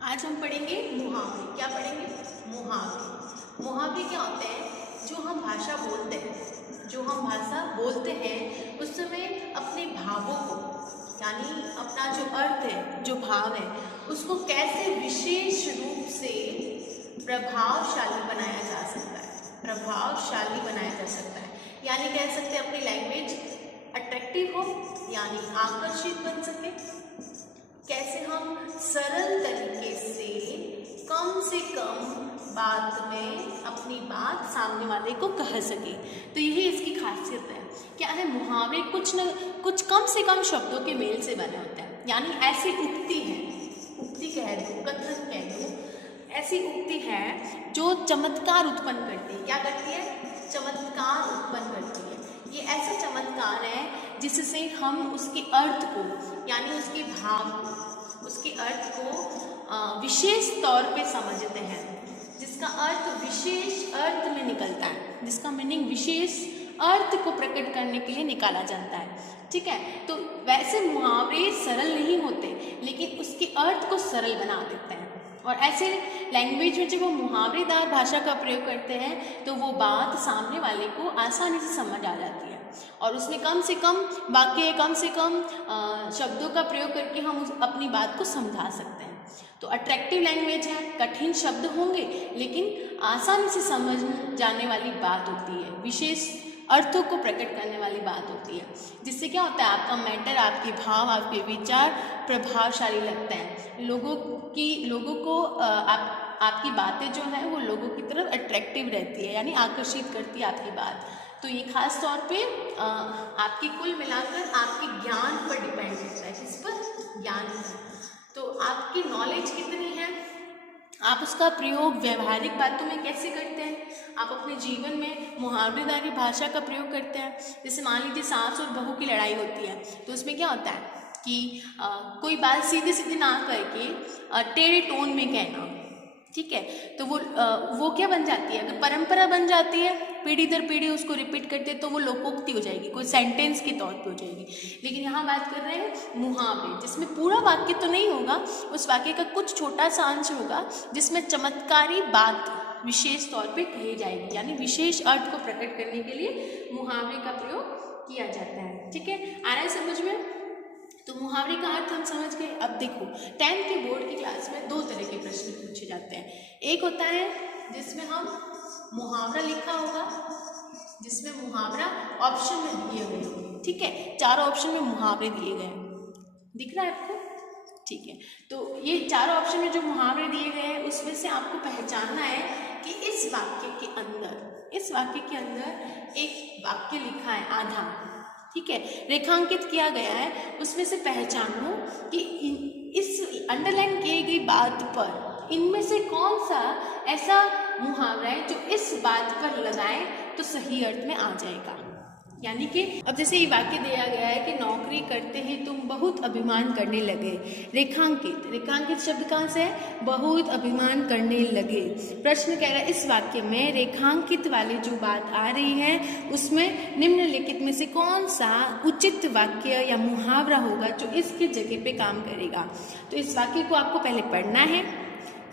आज हम पढ़ेंगे मुहावरे। क्या पढ़ेंगे? मुहावरे। मुहावरे क्या होते हैं? जो हम भाषा बोलते हैं उस समय अपने भावों को, यानी अपना जो अर्थ है, जो भाव है, उसको कैसे विशेष रूप से प्रभावशाली बनाया जा सकता है। यानी कह सकते हैं अपनी लैंग्वेज अट्रैक्टिव हो, यानी आकर्षित बन सके। कैसे हम सरल तरीके से कम बात में अपनी बात सामने वाले को कह सके। तो यही इसकी खासियत है। क्या है? मुहावरे कुछ कम से कम शब्दों के मेल से बने होते हैं। यानी ऐसी उक्ति कह दो, कथन कह दो, ऐसी उक्ति है जो चमत्कार उत्पन्न करती है। क्या करती है? चमत्कार उत्पन्न करती है। ये ऐसा चमत्कार है जिससे हम उसके अर्थ को, यानी उसके भाव को, उसके अर्थ को विशेष तौर पे समझते हैं, जिसका अर्थ विशेष अर्थ में निकलता है, जिसका मीनिंग विशेष अर्थ को प्रकट करने के लिए निकाला जाता है। ठीक है, तो वैसे मुहावरे सरल नहीं होते, लेकिन उसके अर्थ को सरल बना देते हैं। और ऐसे लैंग्वेज में जब वो मुहावरेदार भाषा का प्रयोग करते हैं तो वो बात सामने वाले को आसानी से समझ आ जाती है, और उसमें कम से कम वाक्य, कम से कम शब्दों का प्रयोग करके हम अपनी बात को समझा सकते हैं। तो अट्रैक्टिव लैंग्वेज है, कठिन शब्द होंगे लेकिन आसानी से समझ जाने वाली बात होती है, विशेष अर्थों को प्रकट करने वाली बात होती है, जिससे क्या होता है? आपका मैटर, आपके भाव, आपके विचार प्रभावशाली लगते हैं। लोगों को आपकी बातें जो है वो लोगों की तरफ अट्रैक्टिव रहती है, यानी आकर्षित करती है आपकी बात। तो ये खास तौर पे आपकी कुल मिलाकर आपके ज्ञान पर डिपेंड करता है। किस पर? ज्ञान पर। तो आपकी नॉलेज कितनी है, आप उसका प्रयोग व्यवहारिक बातों में कैसे करते हैं, आप अपने जीवन में मुहावरेदारी भाषा का प्रयोग करते हैं। जैसे मान लीजिए सास और बहू की लड़ाई होती है, तो उसमें क्या होता है कि कोई बात सीधे सीधे ना करके टेढ़े टोन में कहना। ठीक है, तो वो क्या बन जाती है? अगर परंपरा बन जाती है, पीढ़ी दर पीढ़ी उसको रिपीट करते हैं, तो वो लोकोक्ति हो जाएगी, कोई सेंटेंस के तौर पे हो जाएगी। लेकिन यहाँ बात कर रहे हैं मुहावरे, जिसमें पूरा वाक्य तो नहीं होगा, उस वाक्य का कुछ छोटा सा अंश होगा जिसमें चमत्कारी बात विशेष तौर पे कही जाएगी, यानी विशेष अर्थ को प्रकट करने के लिए मुहावरे का प्रयोग किया जाता है। ठीक है, आ रहा है समझ में? तो मुहावरे का अर्थ हम समझ गए। अब देखो, 10th के बोर्ड की क्लास में 2 तरह के प्रश्न पूछे जाते हैं। एक होता है जिसमें हम मुहावरा लिखा होगा, जिसमें मुहावरा ऑप्शन में दिए गए होंगे। ठीक है, 4 ऑप्शन में मुहावरे दिए गए हैं, दिख रहा है आपको? ठीक है, तो ये 4 ऑप्शन में जो मुहावरे दिए गए हैं उसमें से आपको पहचानना है कि इस वाक्य के अंदर एक वाक्य लिखा है आधा। ठीक है, रेखांकित किया गया है, उसमें से पहचानो कि इस अंडरलाइन किए गई बात पर इनमें से कौन सा ऐसा मुहावरा है जो इस बात पर लगाएं तो सही अर्थ में आ जाएगा। यानी कि अब जैसे ये वाक्य दिया गया है कि नौकरी करते ही तुम बहुत अभिमान करने लगे। रेखांकित शब्द कहाँ से है? बहुत अभिमान करने लगे। प्रश्न कह रहा है इस वाक्य में रेखांकित वाली जो बात आ रही है उसमें निम्नलिखित में से कौन सा उचित वाक्य या मुहावरा होगा जो इसकी जगह पे काम करेगा। तो इस वाक्य को आपको पहले पढ़ना है,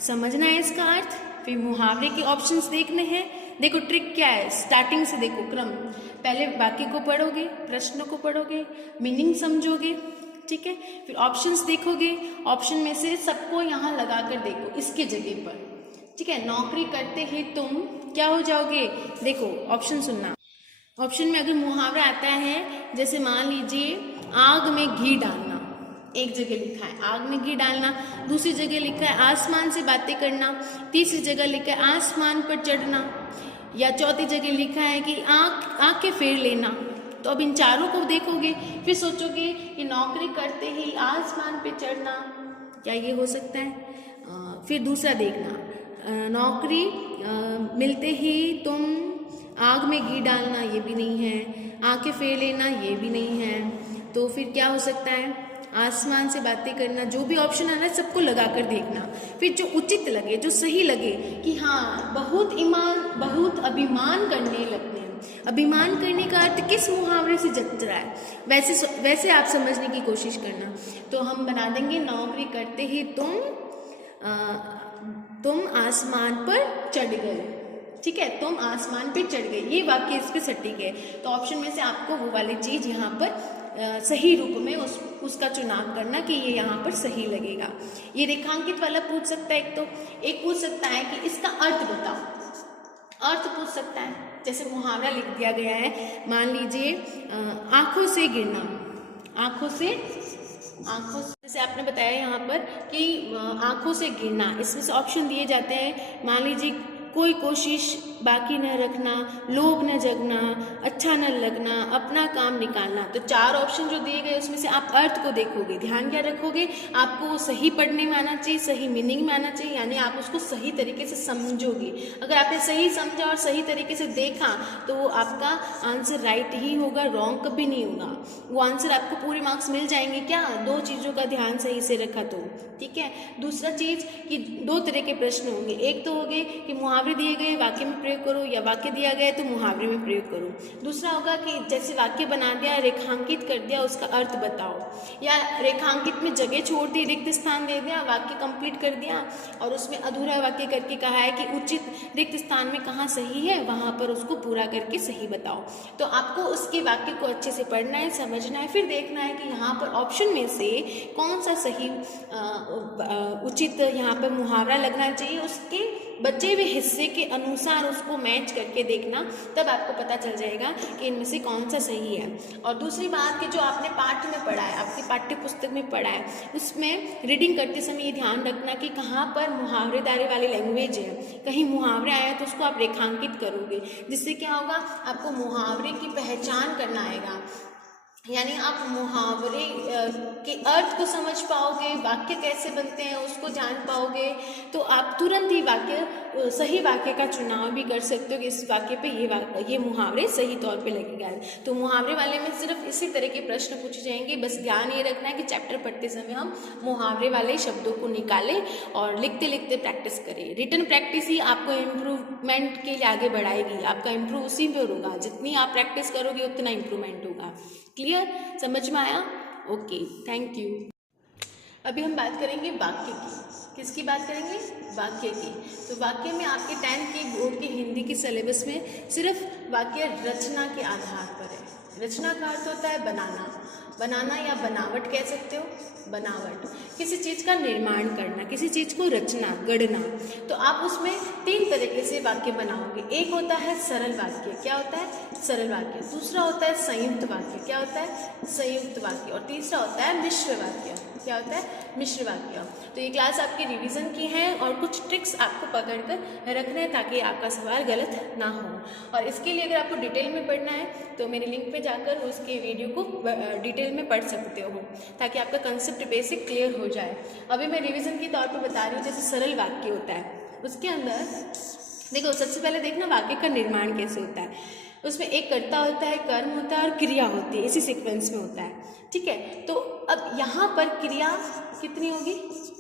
समझना है इसका अर्थ, फिर मुहावरे के ऑप्शंस देखने हैं। देखो ट्रिक क्या है, स्टार्टिंग से देखो क्रम, पहले वाक्य को पढ़ोगे, प्रश्न को पढ़ोगे, मीनिंग समझोगे। ठीक है, फिर ऑप्शंस देखोगे, ऑप्शन में से सबको यहाँ लगा कर देखो इसके जगह पर। ठीक है, नौकरी करते ही तुम क्या हो जाओगे? देखो ऑप्शन सुनना। ऑप्शन में अगर मुहावरा आता है, जैसे मान लीजिए आग में घी डालना, एक जगह लिखा है आग में घी डालना, दूसरी जगह लिखा है आसमान से बातें करना, तीसरी जगह लिखा है आसमान पर चढ़ना, या चौथी जगह लिखा है कि आंखें फेर लेना। तो अब इन चारों को देखोगे, फिर सोचोगे कि नौकरी करते ही आसमान पे चढ़ना, क्या ये हो सकता है? फिर दूसरा देखना, नौकरी मिलते ही तुम आग में घी डालना, ये भी नहीं है। आंखें फेर लेना, ये भी नहीं है। तो फिर क्या हो सकता है? आसमान से बातें करना। जो भी ऑप्शन आ रहा है सबको लगा कर देखना, फिर जो उचित लगे, जो सही लगे कि हाँ बहुत अभिमान करने लगते हैं। अभिमान करने का अर्थ किस मुहावरे से जच रहा है, वैसे आप समझने की कोशिश करना। तो हम बना देंगे नौकरी करते ही तुम तुम आसमान पर चढ़ गए, ठीक है, तुम आसमान पे चढ़ गए, ये वाक्य इस पे सटीक है। तो ऑप्शन में से आपको वो वाली चीज यहाँ पर सही रूप में उसका चुनाव करना कि ये यहाँ पर सही लगेगा। ये रेखांकित वाला पूछ सकता है, एक पूछ सकता है कि इसका अर्थ बताओ, अर्थ पूछ सकता है। जैसे मुहावरा लिख दिया गया है, मान लीजिए आंखों से गिरना, आंखों से जैसे आपने बताया यहाँ पर कि आंखों से गिरना, इसमें से ऑप्शन दिए जाते हैं। मान लीजिए कोई कोशिश बाकी न रखना, लोभ न जगना, अच्छा न लगना, अपना काम निकालना। तो 4 ऑप्शन जो दिए गए उसमें से आप अर्थ को देखोगे, ध्यान क्या रखोगे, आपको वो सही पढ़ने में आना चाहिए, सही मीनिंग में आना चाहिए, यानी आप उसको सही तरीके से समझोगे। अगर आपने सही समझा और सही तरीके से देखा तो वो आपका आंसर राइट ही होगा, रॉन्ग कभी नहीं होगा। वो आंसर आपको पूरे मार्क्स मिल जाएंगे क्या, 2 चीज़ों का ध्यान सही से रखा तो, ठीक है। दूसरा चीज़ कि 2 तरह के प्रश्न होंगे, एक तो होंगे कि मुहावरे दिए गए वाक्य में प्रयोग करो, या वाक्य दिया गया है तो मुहावरे में प्रयोग करो। दूसरा होगा कि जैसे वाक्य बना दिया, रेखांकित कर दिया, उसका अर्थ बताओ, या रेखांकित में जगह छोड़ दी, रिक्त स्थान दे दिया, वाक्य कंप्लीट कर दिया और उसमें अधूरा वाक्य करके कहा है कि उचित रिक्त स्थान में कहाँ सही है वहाँ पर उसको पूरा करके सही बताओ। तो आपको उसके वाक्य को अच्छे से पढ़ना है, समझना है, फिर देखना है कि यहाँ पर ऑप्शन में से कौन सा सही उचित यहाँ पर मुहावरा लगना चाहिए, उसके बचे हुए हिस्से के अनुसार उसको मैच करके देखना, तब आपको पता चल जाएगा कि इनमें से कौन सा सही है। और दूसरी बात कि जो आपने पाठ में पढ़ा है, आपकी पाठ्य पुस्तक में पढ़ा है, उसमें रीडिंग करते समय ये ध्यान रखना कि कहाँ पर मुहावरेदारी वाली लैंग्वेज है, कहीं मुहावरे आए तो उसको आप रेखांकित करोगे, जिससे क्या होगा, आपको मुहावरे की पहचान करना आएगा, यानी आप मुहावरे के अर्थ को समझ पाओगे, वाक्य कैसे बनते हैं उसको जान पाओगे, तो आप तुरंत ही सही वाक्य का चुनाव भी कर सकते हो कि इस वाक्य पे ये मुहावरे सही तौर पे लगेगा। तो मुहावरे वाले में सिर्फ इसी तरह के प्रश्न पूछे जाएंगे, बस ध्यान ये रखना है कि चैप्टर पढ़ते समय हम मुहावरे वाले शब्दों को निकालें और लिखते लिखते प्रैक्टिस करें। रिटन प्रैक्टिस ही आपको इम्प्रूवमेंट के लिए आगे बढ़ाएगी, आपका इम्प्रूव उसी पर होगा, जितनी आप प्रैक्टिस करोगे उतना इम्प्रूवमेंट होगा। क्लियर, समझ में आया? Okay, thank you. अभी हम बात करेंगे वाक्य की। किसकी बात करेंगे? वाक्य की। तो वाक्य में आपके 10th की बोर्ड के हिंदी के सिलेबस में सिर्फ वाक्य रचना के आधार पर है। रचना का अर्थ होता है बनाना, बनाना या बनावट कह सकते हो, बनावट, किसी चीज़ का निर्माण करना, किसी चीज़ को रचना, गढ़ना। तो आप उसमें 3 तरीके से वाक्य बनाओगे। एक होता है सरल वाक्य, क्या होता है? सरल वाक्य। दूसरा होता है संयुक्त वाक्य, क्या होता है? संयुक्त वाक्य। और तीसरा होता है मिश्र वाक्य, क्या होता है? मिश्र वाक्य। तो ये क्लास आपकी रिवीजन की है और कुछ ट्रिक्स आपको पकड़कर रखना है ताकि आपका सवाल गलत ना हो। और इसके लिए अगर आपको डिटेल में पढ़ना है तो मेरे लिंक पे जाकर उसके वीडियो को डिटेल में पढ़ सकते हो, ताकि आपका कंसेप्ट बेसिक क्लियर हो जाए। अभी मैं रिवीजन के तौर पर बता रही हूँ। जैसे सरल वाक्य होता है, उसके अंदर देखो, सबसे पहले देखना वाक्य का निर्माण कैसे होता है। उसमें एक कर्ता होता है, कर्म होता है और क्रिया होती है, इसी सीक्वेंस में होता है, ठीक है। तो अब यहाँ पर क्रिया कितनी होगी?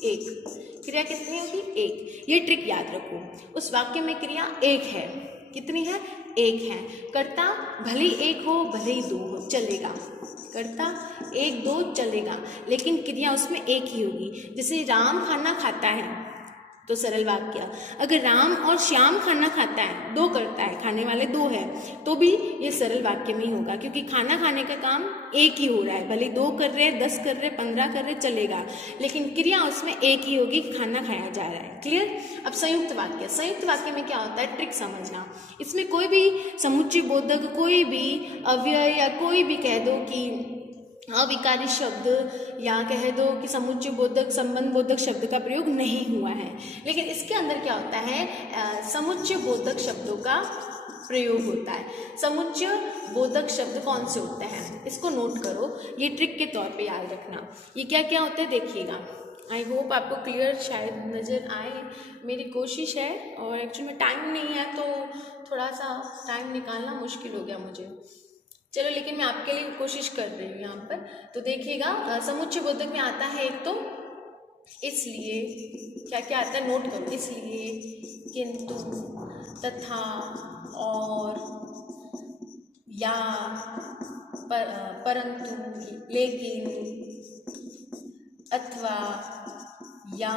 एक। क्रिया कितनी होगी? एक। ये ट्रिक याद रखो, उस वाक्य में क्रिया एक है। कितनी है? एक है। कर्ता भले ही एक हो, भले ही 2 हो, चलेगा। कर्ता 1 2 चलेगा, लेकिन क्रिया उसमें एक ही होगी। जैसे राम खाना खाता है तो सरल वाक्य, अगर राम और श्याम खाना खाता है, 2 करता है, खाने वाले 2 है, तो भी ये सरल वाक्य में ही होगा, क्योंकि खाना खाने का काम एक ही हो रहा है। भले 2 कर रहे हैं, 10 कर रहे हैं, 15 कर रहे हैं, चलेगा, लेकिन क्रिया उसमें एक ही होगी, खाना खाया जा रहा है। क्लियर? अब संयुक्त वाक्य। संयुक्त वाक्य में क्या होता है, ट्रिक समझना। इसमें कोई भी समुच्चय बोधक, कोई भी अव्यय या कोई भी कह दो कि अविकारी शब्द या कह दो कि समुच्चय बोधक, संबंध बोधक शब्द का प्रयोग नहीं हुआ है। लेकिन इसके अंदर क्या होता है, समुच्चय बोधक शब्दों का प्रयोग होता है। समुच्चय बोधक शब्द कौन से होते हैं, इसको नोट करो, ये ट्रिक के तौर पे याद रखना। ये क्या क्या होता है देखिएगा। आई होप आपको क्लियर शायद नज़र आए, मेरी कोशिश है। और एक्चुअली में टाइम नहीं है तो थोड़ा सा टाइम निकालना मुश्किल हो गया मुझे। चलो, लेकिन मैं आपके लिए कोशिश कर रही हूँ यहाँ पर। तो देखिएगा, समुच्चय बोधक में आता है एक तो इसलिए, क्या क्या आता है नोट करो। इसलिए, किंतु, तथा, और, या, परंतु, लेकिन, अथवा, या,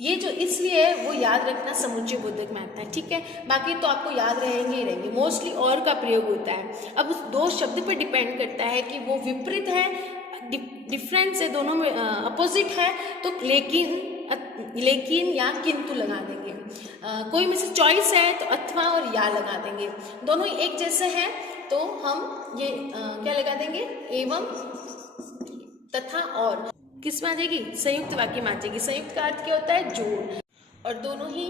ये जो इसलिए है वो याद रखना समुच्चय बोधक में आता है, ठीक है। बाकी तो आपको याद रहेंगे ही रहेंगे। मोस्टली और का प्रयोग होता है। अब उस दो शब्द पे डिपेंड करता है कि वो विपरीत है, डिफरेंस है, दोनों में अपोजिट है, तो लेकिन या किंतु लगा देंगे। कोई में से चॉइस है तो अथवा और या लगा देंगे। दोनों एक जैसे हैं तो हम ये क्या लगा देंगे, एवं, तथा और। किस में आ जाएगी, संयुक्त वाक्य में आ जाएगी। संयुक्त का अर्थ क्या होता है, जोड़। और दोनों ही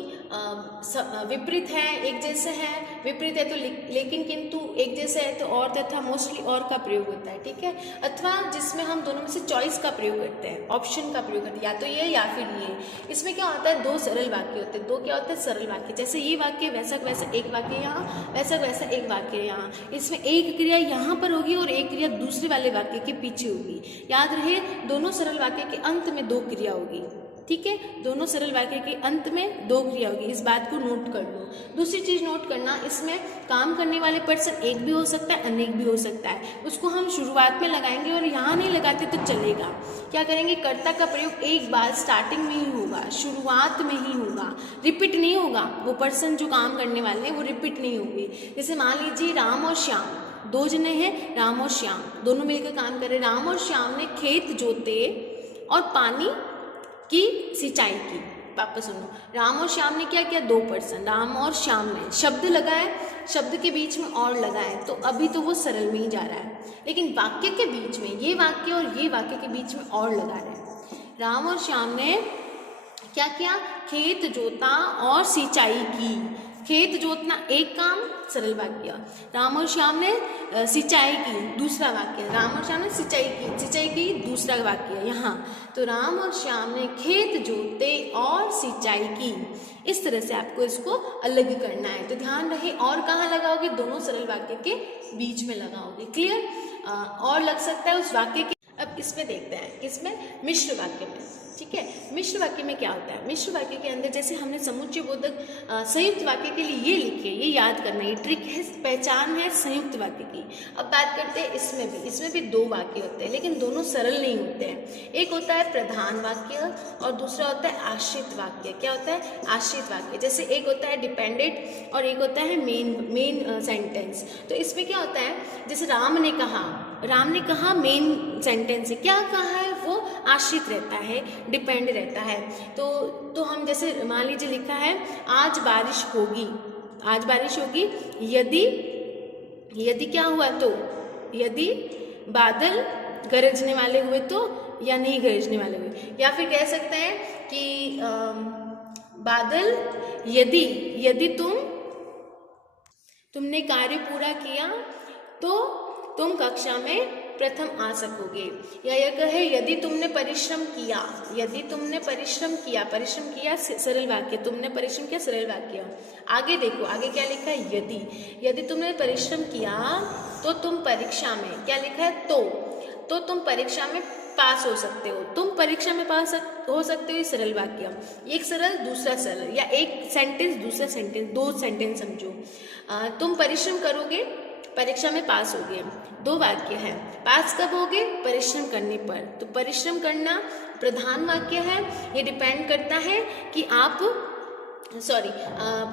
विपरीत है, एक जैसे हैं। विपरीत है तो लेकिन किंतु, एक जैसे है तो और तथा, मोस्टली और का प्रयोग होता है, ठीक है। अथवा जिसमें हम दोनों में से चॉइस का प्रयोग करते हैं, ऑप्शन का प्रयोग करते हैं, या तो ये या फिर ये। इसमें क्या होता है, दो सरल वाक्य होते हैं। दो क्या होते हैं, सरल वाक्य। जैसे ये वाक्य वैसा वैसा एक वाक्य यहाँ, वैसा वैसा एक वाक्य यहाँ। इसमें एक क्रिया यहाँ पर होगी और एक क्रिया दूसरे वाले वाक्य के पीछे होगी। याद रहे, दोनों सरल वाक्य के अंत में दो क्रिया होगी, ठीक है। दोनों सरल वाक्य के अंत में दो क्रिया होगी, इस बात को नोट कर लो। दूसरी चीज नोट करना, इसमें काम करने वाले पर्सन एक भी हो सकता है, अनेक भी हो सकता है। उसको हम शुरुआत में लगाएंगे और यहाँ नहीं लगाते तो चलेगा। क्या करेंगे, कर्ता का प्रयोग एक बार स्टार्टिंग में ही होगा, शुरुआत में ही होगा, रिपीट नहीं होगा। वो पर्सन जो काम करने वाले हैं वो रिपीट नहीं होंगे। जैसे मान लीजिए राम और श्याम, दो जने हैं, राम और श्याम, दोनों मिलकर काम कर रहे हैं। राम और श्याम ने खेत जोते और पानी की सिंचाई की। वापस सुनो, राम और श्याम ने क्या किया, दो पर्सन, राम और श्याम ने शब्द लगाए, शब्द के बीच में और लगाए, तो अभी तो वो सरल में ही जा रहा है। लेकिन वाक्य के बीच में, ये वाक्य और ये वाक्य के बीच में और लगा रहे हैं। राम और श्याम ने क्या किया, खेत जोता और सिंचाई की। खेत जोतना एक काम, सरल वाक्य। राम और श्याम ने सिंचाई की, दूसरा वाक्य। राम और श्याम ने सिंचाई की दूसरा वाक्य यहाँ। तो राम और श्याम ने खेत जोते और सिंचाई की। इस तरह से आपको इसको अलग करना है। तो ध्यान रहे, और कहाँ लगाओगे, दोनों सरल वाक्य के बीच में लगाओगे। क्लियर। और लग सकता है उस वाक्य के। अब इसमें देखते हैं, किसमें, मिश्र वाक्य में, ठीक है। मिश्र वाक्य में क्या होता है, मिश्र वाक्य के अंदर जैसे हमने समुच्चय बोधक संयुक्त वाक्य के लिए ये लिखे, ये याद करना, ये ट्रिक है, पहचान है संयुक्त वाक्य की। अब बात करते हैं इसमें भी दो वाक्य होते हैं, लेकिन दोनों सरल नहीं होते हैं। एक होता है प्रधान वाक्य और दूसरा होता है आश्रित वाक्य। क्या होता है, आश्रित वाक्य। जैसे एक होता है डिपेंडेंट और एक होता है मेन सेंटेंस। तो इसमें क्या होता है, जैसे राम ने कहा मेन सेंटेंस है, क्या कहा है, वो आश्रित रहता है, डिपेंड रहता है। तो हम जैसे मान लीजिए लिखा है आज बारिश होगी, आज बारिश होगी यदि क्या हुआ, तो यदि बादल गरजने वाले हुए तो, या नहीं गरजने वाले हुए। या फिर कह सकते हैं कि बादल यदि तुमने कार्य पूरा किया तो तुम कक्षा में प्रथम आ सकोगे। या यह कहे यदि तुमने परिश्रम किया, सरल वाक्य, तुमने परिश्रम किया, सरल वाक्य। आगे देखो, आगे क्या लिखा है, यदि तुमने परिश्रम किया तो तुम परीक्षा में, क्या लिखा है, तो तुम परीक्षा में पास हो सकते हो। तुम परीक्षा में पास हो सकते हो, ये सरल वाक्य। एक सरल दूसरा सरल, या एक सेंटेंस दूसरा सेंटेंस, दो सेंटेंस समझो। तुम परिश्रम करोगे, परीक्षा में पास होगे, दो वाक्य है। पास कब होगे, परिश्रम करने पर। तो परिश्रम करना प्रधान वाक्य है, ये डिपेंड करता है कि आप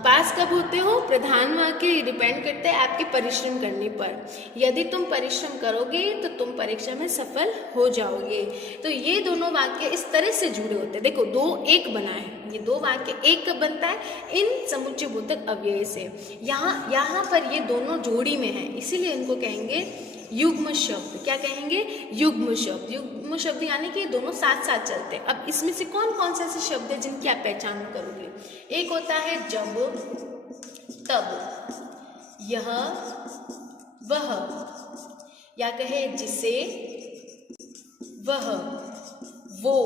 पास कब होते हो, प्रधान वाक्य, ये डिपेंड करता है आपके परिश्रम करने पर। यदि तुम परिश्रम करोगे तो तुम परीक्षा में सफल हो जाओगे। तो ये दोनों वाक्य इस तरह से जुड़े होते हैं। देखो, दो एक बना है, ये दो वाक्य एक कब बनता है, इन समुच्चय बोधक अव्यय से। यहाँ पर ये दोनों जोड़ी में है, इसीलिए इनको कहेंगे युग्म शब्द। क्या कहेंगे, युग्म शब्द। युग्म शब्द यानी कि दोनों साथ साथ चलते हैं। अब इसमें से कौन कौन से ऐसे शब्द है जिनकी आप पहचान करोगे। एक होता है जब, तब, यह, वह, या कहे जिसे, वह, वो,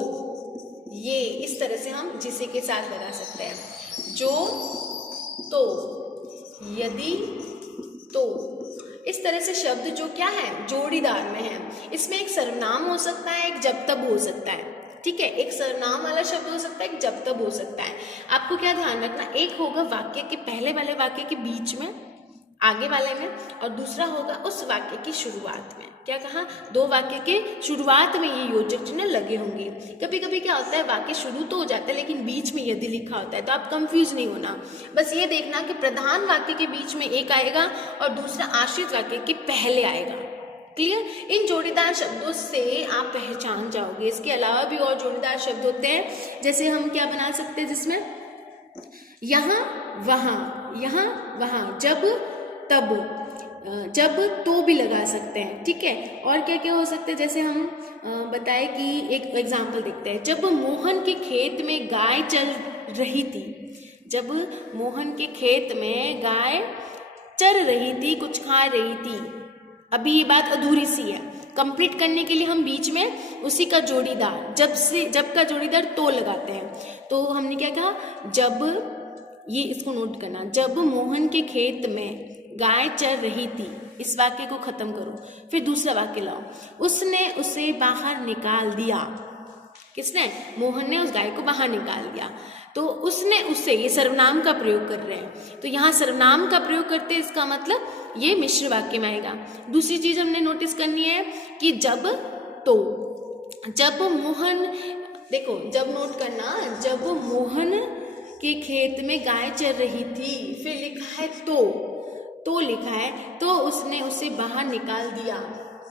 ये। इस तरह से हम जिसे के साथ लगा सकते हैं। जो, तो, यदि, तो। इस तरह से शब्द जो क्या है, जोड़ीदार में है। इसमें एक सर्वनाम हो सकता है, एक जब तब हो सकता है, ठीक है। एक सर्वनाम वाला शब्द हो सकता है, एक जब तब हो सकता है। आपको क्या ध्यान रखना, एक होगा वाक्य के पहले वाले वाक्य के बीच में, आगे वाले में, और दूसरा होगा उस वाक्य की शुरुआत में। क्या कहा, दो वाक्य के शुरुआत में ये योजक चिन्ह लगे होंगे। कभी कभी क्या होता है, वाक्य शुरू तो हो जाता है लेकिन बीच में यदि लिखा होता है, तो आप कंफ्यूज नहीं होना, बस ये देखना कि प्रधान वाक्य के बीच में एक आएगा और दूसरा आश्रित वाक्य के पहले आएगा। क्लियर। इन जोड़ीदार शब्दों से आप पहचान जाओगे। इसके अलावा भी और जोड़ीदार शब्द होते हैं, जैसे हम क्या बना सकते हैं, जिसमें यहाँ वहाँ, जब तब, जब तो भी लगा सकते हैं। ठीक है। और क्या क्या हो सकते हैं, जैसे हम बताए कि एक एग्जाम्पल देखते हैं, जब मोहन के खेत में गाय चल रही थी, जब मोहन के खेत में गाय चर रही थी, कुछ खा रही थी। अभी ये बात अधूरी सी है, कंप्लीट करने के लिए हम बीच में उसी का जोड़ीदार, जब का जोड़ीदार तो लगाते हैं। तो हमने क्या कहा, जब, ये इसको नोट करना, जब मोहन के खेत में गाय चर रही थी, इस वाक्य को खत्म करो। फिर दूसरा वाक्य लाओ, उसने उसे बाहर निकाल दिया। किसने, मोहन ने उस गाय को बाहर निकाल दिया। तो उसने उसे, ये सर्वनाम का प्रयोग कर रहे हैं, तो यहाँ सर्वनाम का प्रयोग करते हैं, इसका मतलब ये मिश्र वाक्य में आएगा। दूसरी चीज हमने नोटिस करनी है कि जब तो, जब मोहन, देखो जब नोट करना, जब मोहन के खेत में गाय चर रही थी, फिर लिखा है तो लिखा है, तो उसने उसे बाहर निकाल दिया।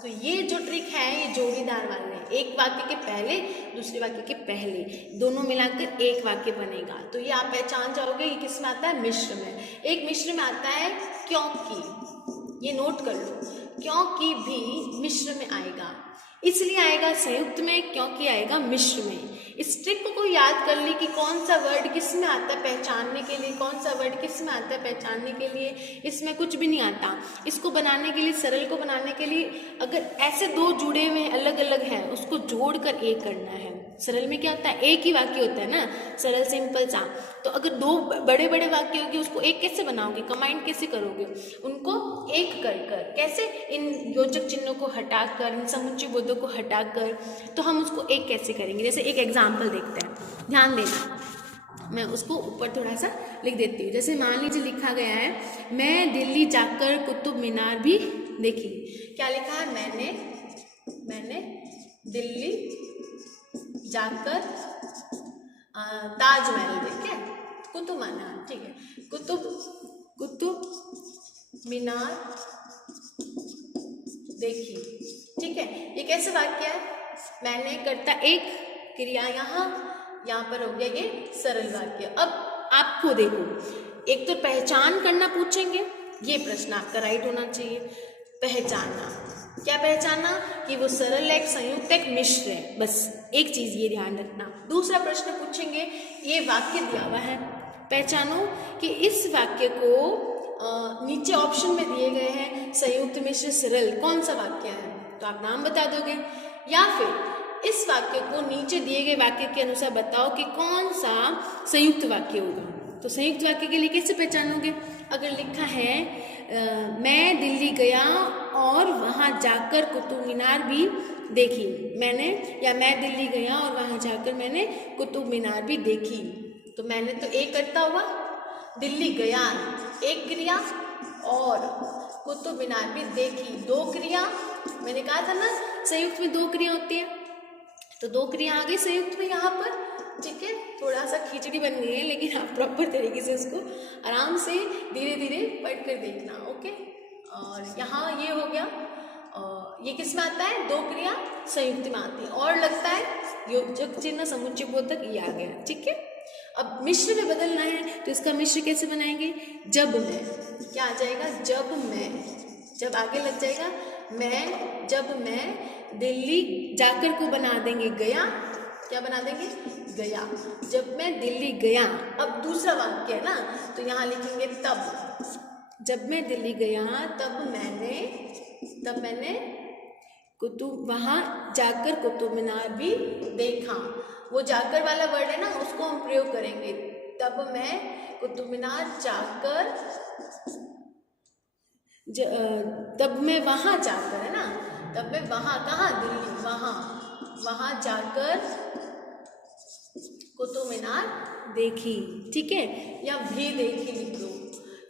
तो ये जो ट्रिक है, ये जोड़ीदार वाले, एक वाक्य के पहले दूसरे वाक्य के पहले, दोनों मिलाकर एक वाक्य बनेगा। तो ये आप पहचान जाओगे, ये किस में आता है, मिश्र में। एक मिश्र में आता है क्योंकि, ये नोट कर लो, क्योंकि भी मिश्र में आएगा, इसलिए आएगा संयुक्त में, क्योंकि आएगा मिश्र में। इस ट्रिक को याद कर ली कि कौन सा वर्ड किस में आता है पहचानने के लिए, कौन सा वर्ड किस में आता है पहचानने के लिए। इसमें कुछ भी नहीं आता। इसको बनाने के लिए, सरल को बनाने के लिए, अगर ऐसे दो जुड़े हुए अलग अलग हैं, उसको जोड़कर एक करना है। सरल में क्या होता है, एक ही वाक्य होता है ना, सरल सिंपल सा। तो अगर दो बड़े बड़े वाक्य होंगे, उसको एक कैसे बनाओगे, कंबाइन कैसे करोगे, उनको एक कर कर, कैसे, इन योजक चिन्हों को हटाकर, इन समुच्चय बोधों को हटाकर, तो हम उसको एक कैसे करेंगे। जैसे एक एग्जाम्पल देखते हैं, ध्यान देना, मैं उसको ऊपर थोड़ा सा लिख देती हूँ। जैसे मान लीजिए लिखा गया है, मैं दिल्ली जाकर कुतुब मीनार भी देखी। क्या लिखा है, मैंने दिल्ली जाकर ताजमहल देखे, कुतुब मीनार, ठीक है, कुतुब मीनार देखी। ठीक है, ये कैसे वाक्य है, मैंने करता एक, क्रिया यहाँ पर हो गया ये सरल वाक्य। अब आपको देखो, एक तो पहचान करना पूछेंगे, ये प्रश्न आपका राइट होना चाहिए। पहचानना, क्या पहचानना, कि वो सरल है, एक संयुक्त है, एक मिश्र है, बस एक चीज ये ध्यान रखना। दूसरा प्रश्न पूछेंगे, ये वाक्य दिया हुआ है, पहचानो कि इस वाक्य को नीचे ऑप्शन में दिए गए हैं संयुक्त मिश्र सरल, कौन सा वाक्य है, तो आप नाम बता दोगे, या फिर इस वाक्य को नीचे दिए गए वाक्य के अनुसार बताओ कि कौन सा संयुक्त वाक्य होगा। तो संयुक्त वाक्य के लिए कैसे पहचानोगे, अगर लिखा है मैं दिल्ली गया और वहाँ जाकर कुतुब मीनार भी देखी, मैं दिल्ली गया और वहाँ जाकर मैंने कुतुब मीनार भी देखी, तो मैंने तो एक करता हुआ, दिल्ली गया एक क्रिया, और कुतुब मीनार भी देखी दो क्रिया। मैंने कहा था ना संयुक्त में दो क्रिया होती है, तो दो क्रिया आ गई संयुक्त में यहाँ पर। ठीक है, थोड़ा सा खिचड़ी बन गई है, लेकिन आप प्रॉपर तरीके से उसको आराम से धीरे धीरे पढ़ कर देखना। ओके, और यहाँ ये हो गया, ये किस में आता है, दो क्रिया संयुक्त में आती है, और लगता है योजक चिन्ह समुच्चय बोधक ये आ गया। ठीक है, अब मिश्र में बदलना है, तो इसका मिश्र कैसे बनाएंगे, जब मैं, क्या आ जाएगा, जब मैं, जब आगे लग जाएगा मैं, जब मैं दिल्ली जाकर को बना देंगे गया, क्या बना देंगे, गया, जब मैं दिल्ली गया। अब दूसरा वाक्य है ना, तो यहाँ लिखेंगे तब, जब मैं दिल्ली गया तब मैंने वहाँ जाकर कुतुब मीनार भी देखा। वो जाकर वाला वर्ड है ना, उसको हम प्रयोग करेंगे, तब मैं कुतुब मीनार जाकर, तब मैं वहाँ जाकर, है ना, तब मैं वहाँ, कहाँ, दिल्ली, वहाँ जाकर कुतुब मीनार देखी। ठीक है, या भी देखी लिख दो,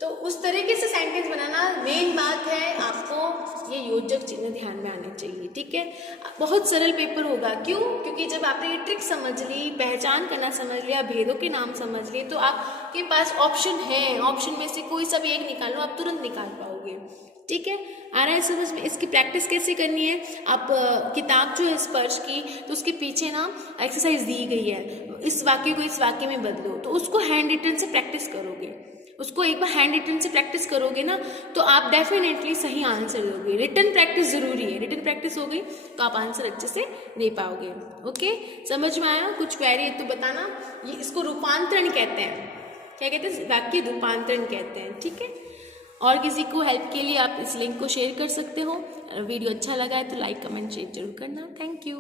तो उस तरीके से सेंटेंस बनाना मेन बात है, आपको ये योजक चिन्ह ध्यान में आने चाहिए, ठीक है। बहुत सरल पेपर होगा, क्यों? क्योंकि जब आपने ये ट्रिक समझ ली, पहचान करना समझ लिया, भेदों के नाम समझ लिए, तो आपके पास ऑप्शन है, ऑप्शन में से कोई सा भी एक निकाल लो, आप तुरंत निकाल पाओगे, ठीक है। आ रहा है समझ में? इसकी प्रैक्टिस कैसे करनी है? आप किताब जो है स्पर्श की, तो उसके पीछे ना एक्सरसाइज दी गई है, इस वाक्य को इस वाक्य में बदलो, तो उसको हैंड रिटन से प्रैक्टिस करोगे, उसको एक बार हैंड रिटन से प्रैक्टिस करोगे ना, तो आप डेफिनेटली सही आंसर दोगे। रिटन प्रैक्टिस जरूरी है, रिटन प्रैक्टिस हो गई तो आप आंसर अच्छे से दे पाओगे। ओके, समझ में आया? कुछ क्वेरी है तो बताना। ये इसको रूपांतरण कहते हैं, क्या कहते हैं? वाक्य रूपांतरण कहते हैं, ठीक है। और किसी को हेल्प के लिए आप इस लिंक को शेयर कर सकते हो। वीडियो अच्छा लगा है तो लाइक कमेंट शेयर जरूर करना। Thank you.